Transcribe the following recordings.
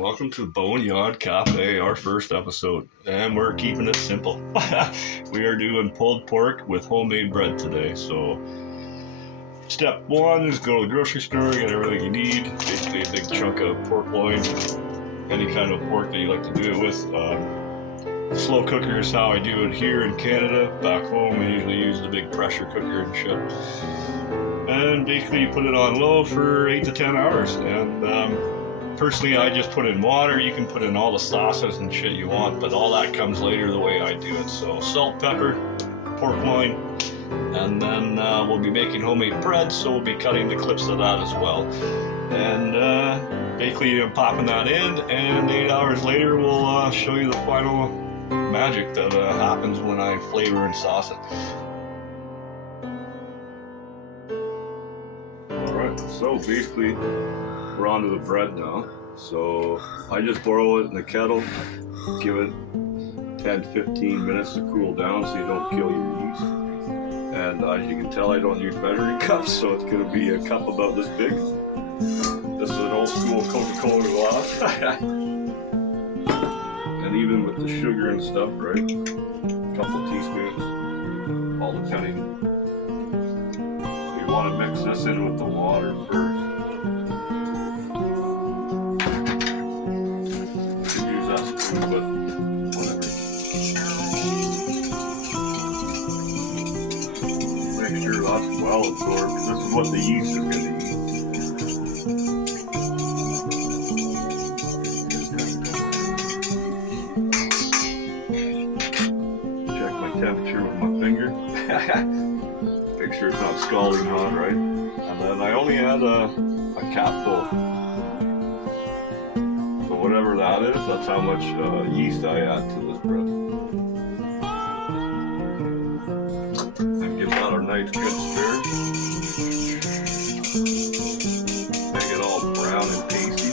Welcome to TheBoneYard Cafe, our first episode, and we're keeping it simple. We are doing pulled pork with homemade bread today. So, step one is go to the grocery store, get everything you need. Basically, a big chunk of pork loin, any kind of pork that you like to do it with. Slow cooker is how I do it here in Canada. Back home, we usually use the big pressure cooker and shit. And basically, you put it on low for 8 to 10 hours. And personally, I just put in water. You can put in all the sauces and shit you want, but all that comes later the way I do it. So salt, pepper, pork loin, and then we'll be making homemade bread, so we'll be cutting the clips of that as well. And basically, I'm popping that in, and 8 hours later, we'll show you the final magic that happens when I flavor and sauce it. Alright, so basically we're on to the bread now. So I just boil it in the kettle, give it 10-15 minutes to cool down so you don't kill your yeast. And as you can tell, I don't use measuring cups, so it's going to be a cup about this big. This is an old school Coca-Cola glass. And even with the sugar and stuff, right? A couple teaspoons, all depending. You want to mix this in with the water first. You can use that spoon, but whatever. Make sure that's well absorbed, because this is what the yeast is going to eat. Temperature with my finger. Make sure it's not scalding hot, right? And then I only add a capful. So whatever that is, that's how much yeast I add to this bread. And give that a nice good stir. Make it all brown and tasty.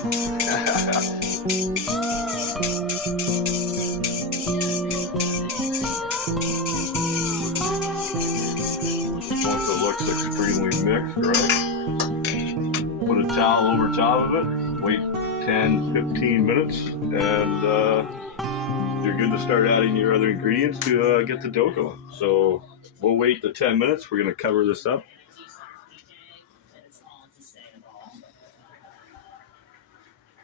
Looks extremely mixed, right? Put a towel over top of it, wait 10-15 minutes, and you're good to start adding your other ingredients to get the dough going. So we'll wait the 10 minutes. We're going to cover this up.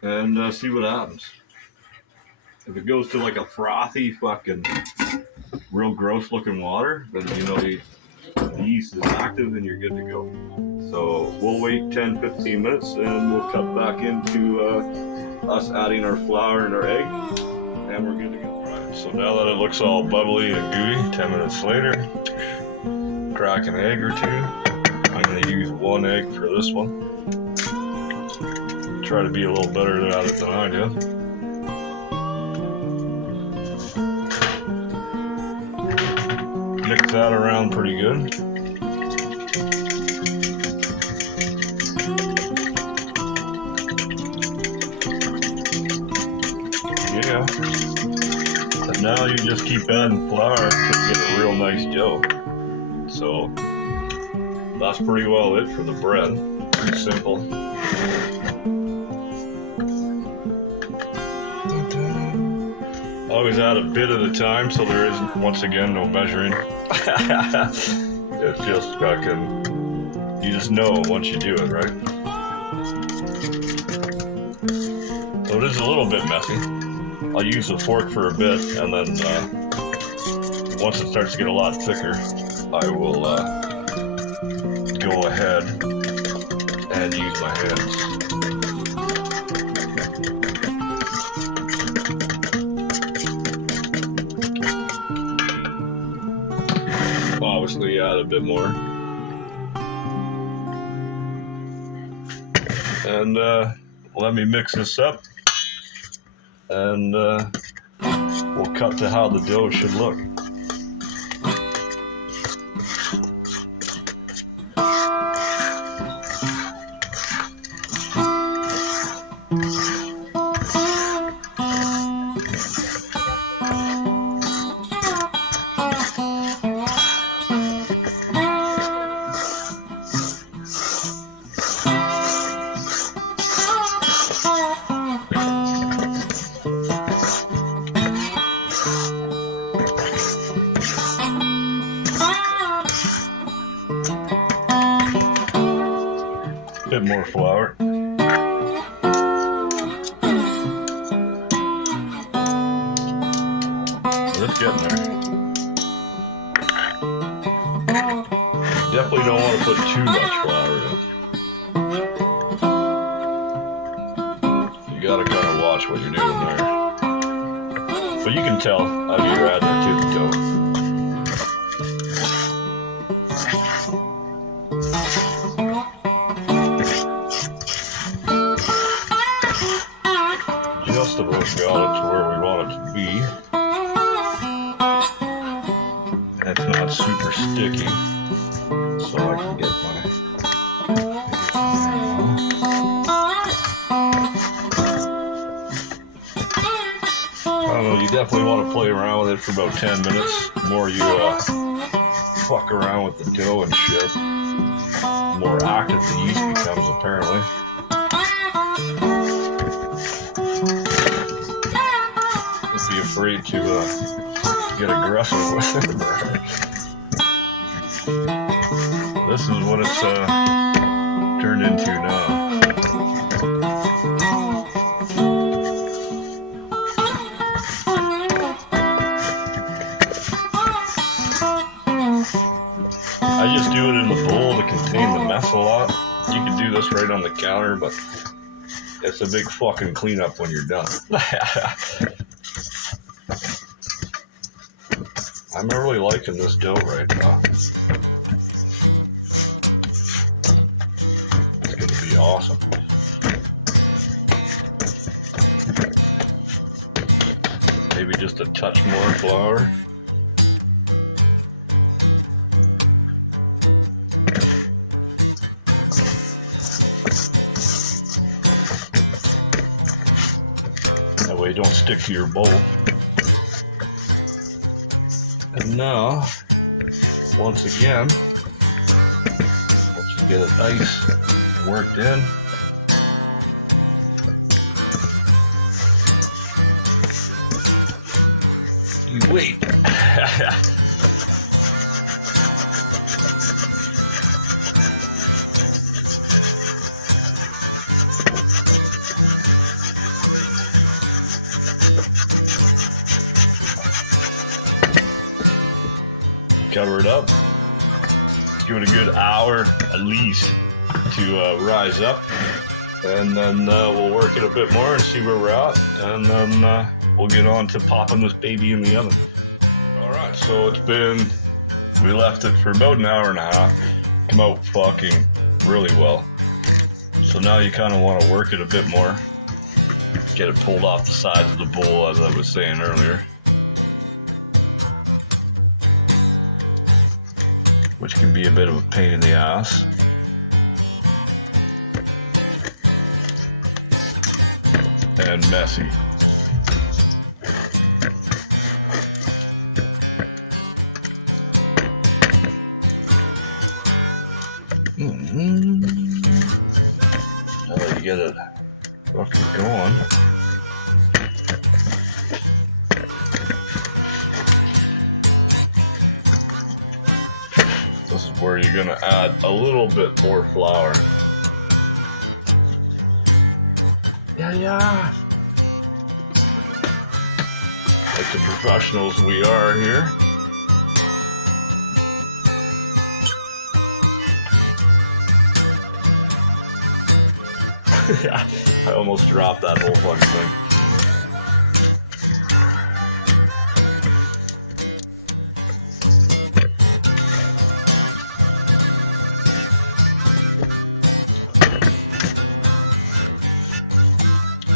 And see what happens. If it goes to like a frothy fucking real gross looking water, then you know the yeast is active and you're good to go. So we'll wait 10-15 minutes and we'll cut back into us adding our flour and our egg, and we're good to go. Right, so now that it looks all bubbly and gooey, 10 minutes later, crack an egg or two. I'm going to use one egg for this one. Try to be a little better at it than I do. Mix that around pretty good. Yeah. And now you just keep adding flour to get a real nice dough. So that's pretty well it for the bread. Pretty simple. Always add a bit at a time, so there is, once again, no measuring. It's just fucking, you just know once you do it, right? So it is a little bit messy. I'll use the fork for a bit, and then once it starts to get a lot thicker, I will go ahead and use my hands. Obviously add a bit more. And let me mix this up, and we'll cut to how the dough should look. more flour. It's getting there. Definitely don't want to put too much flour in. You gotta kind of watch what you're doing there. But you can tell how you're adding it to the dough. Just about got it to where we want it to be. It's not super sticky, so I can get my... I don't know, you definitely want to play around with it for about 10 minutes. The more you fuck around with the dough and shit, the more active the yeast becomes, apparently. Don't be afraid to get aggressive with it. This is what it's turned into now. I just do it in the bowl to contain the mess a lot. You can do this right on the counter, but it's a big fucking cleanup when you're done. I'm really liking this dough right now. It's gonna be awesome. Maybe just a touch more flour. That way it don't stick to your bowl. And now, once again, once you get it nice and worked in, you wait. Cover it up. Give it a good hour at least to rise up, and then we'll work it a bit more and see where we're at, and then we'll get on to popping this baby in the oven. Alright, so we left it for about an hour and a half. Come out fucking really well. So now you kind of want to work it a bit more. Get it pulled off the sides of the bowl, as I was saying earlier. Which can be a bit of a pain in the ass. And messy. Now that you get it fucking going. This is where you're gonna add a little bit more flour. Yeah. Like the professionals we are here. Yeah, I almost dropped that whole fucking thing.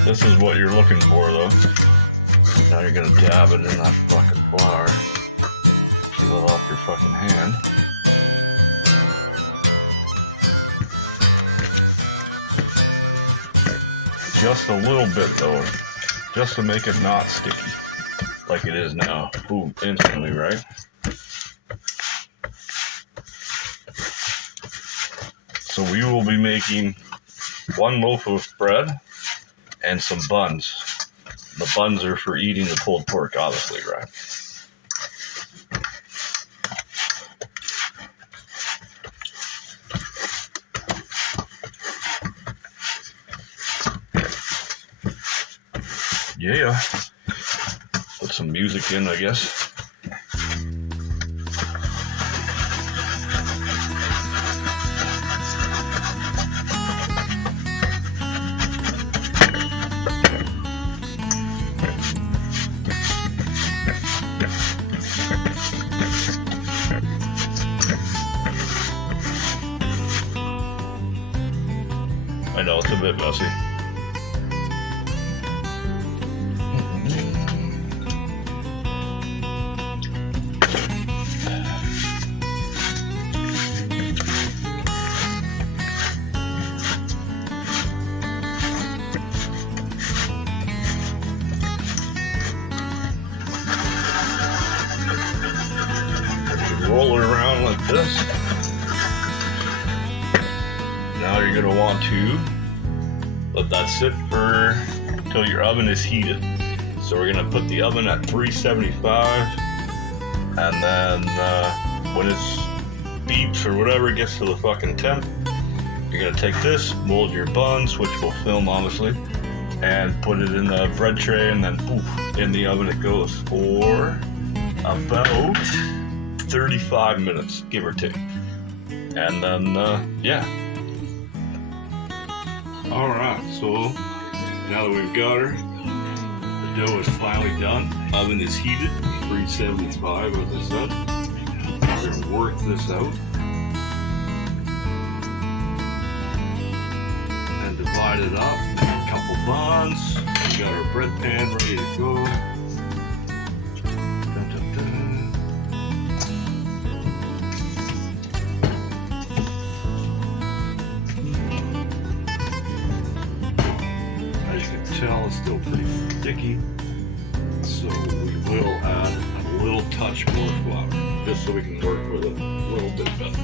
This is what you're looking for, though. Now you're gonna dab it in that fucking flour. Peel it off your fucking hand. Just a little bit, though. Just to make it not sticky. Like it is now. Ooh, instantly, right? So we will be making one loaf of bread and some buns. The buns are for eating the pulled pork, obviously, right? yeah. Put some music in, I guess. I know it's a bit messy. Roll it around like this. Now you're going to want to let that sit for until your oven is heated. So we're going to put the oven at 375, and then when it beeps or whatever, it gets to the fucking temp, you're going to take this, mold your buns, which will film obviously, and put it in the bread tray, and then poof, in the oven it goes for about 35 minutes, give or take. And then, yeah. Alright, so now that we've got her, the dough is finally done. Oven is heated, 375 as I said. We're going to work this out. And divide it up. A couple buns. We got our bread pan ready to go. Tell it's still pretty sticky, so we will add a little touch more flour just so we can work with it a little bit better.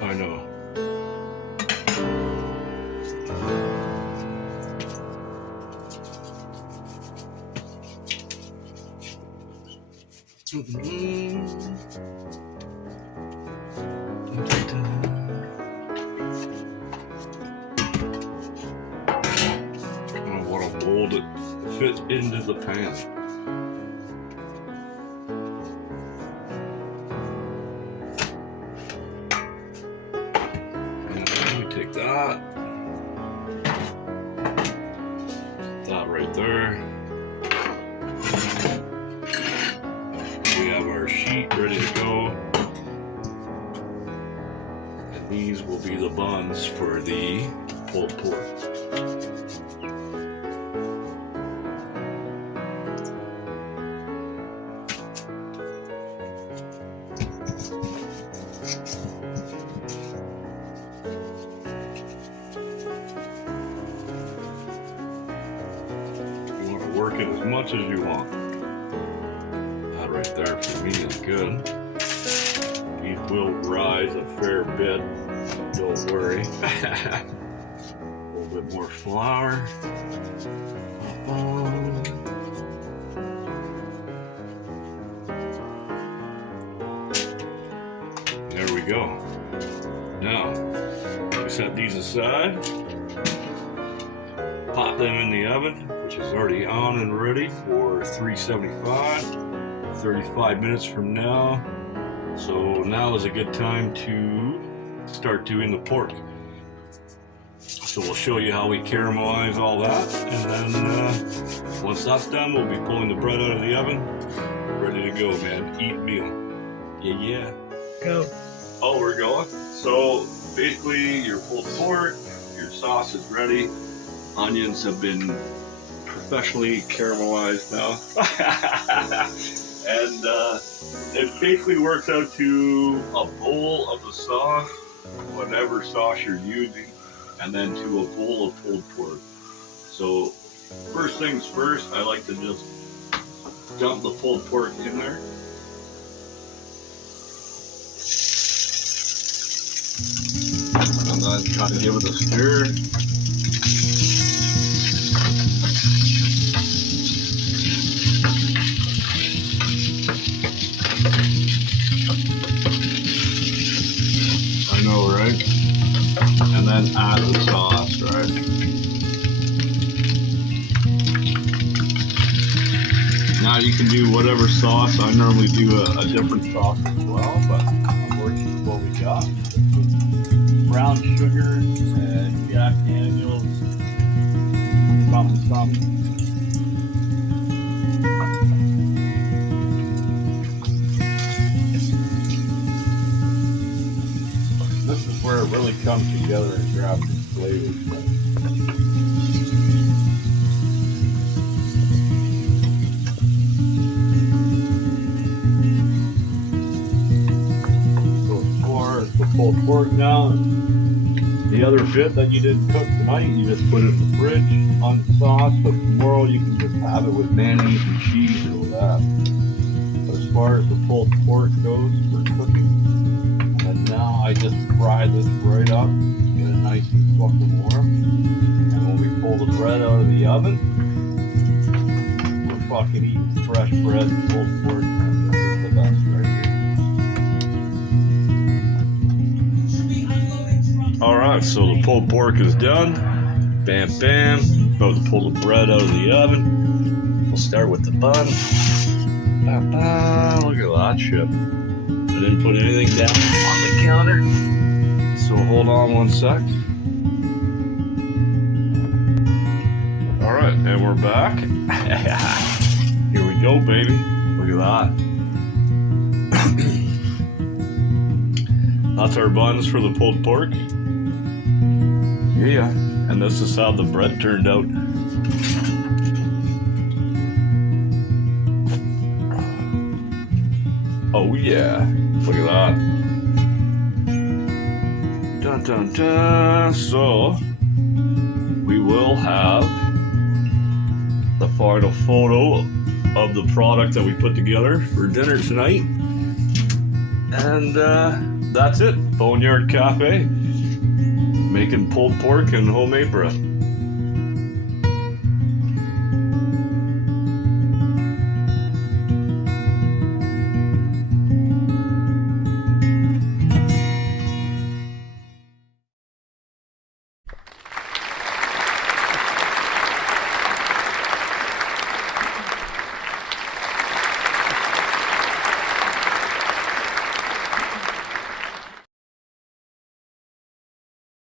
I know. I want to mold it fit into the pan. Take that right there. We have our sheet ready to go, and these will be the buns for the pulled pork. Work it as much as you want. That right there for me is good. These will rise a fair bit, don't worry. A little bit more flour. There we go. Now, we set these aside. Pop them in the oven, which is already on and ready for 375, 35 minutes from now. So now is a good time to start doing the pork. So we'll show you how we caramelize all that, and then once that's done, we'll be pulling the bread out of the oven, ready to go, man. Eat meal. Yeah. Go. Oh, we're going? So basically your pulled pork, your sauce is ready. Onions have been professionally caramelized now. And it basically works out to a bowl of the sauce, whatever sauce you're using, and then to a bowl of pulled pork. So first things first, I like to just dump the pulled pork in there. And then kind of give it a stir. I know, right? And then add the sauce, right? Now you can do whatever sauce. I normally do a different sauce as well, but I'm working with what we got. Brown sugar and Jack Daniels, something. This is where it really comes together and grabs its flavors. So as far as the pulled pork now, the other bit that you didn't cook tonight, you just put it in the fridge unsauced, but tomorrow you can just have it with mayonnaise and cheese or whatever. But as far as the pulled pork goes for cooking, and now I just fry this right up, get it nice and fucking warm. And when we pull the bread out of the oven, we're fucking eating fresh bread and pulled pork. Man, this is the best right here. Alright, so the pulled pork is done. Bam, bam. About to pull the bread out of the oven. We'll start with the bun. Look at that shit. I didn't put anything down on the counter. So hold on one sec. Alright, and we're back. Here we go, baby. Look at that. That's our buns for the pulled pork. Yeah, and this is how the bread turned out. Oh yeah, look at that. Dun dun dun. So we will have the final photo of the product that we put together for dinner tonight. And that's it. Boneyard Cafe, making pulled pork and homemade bread.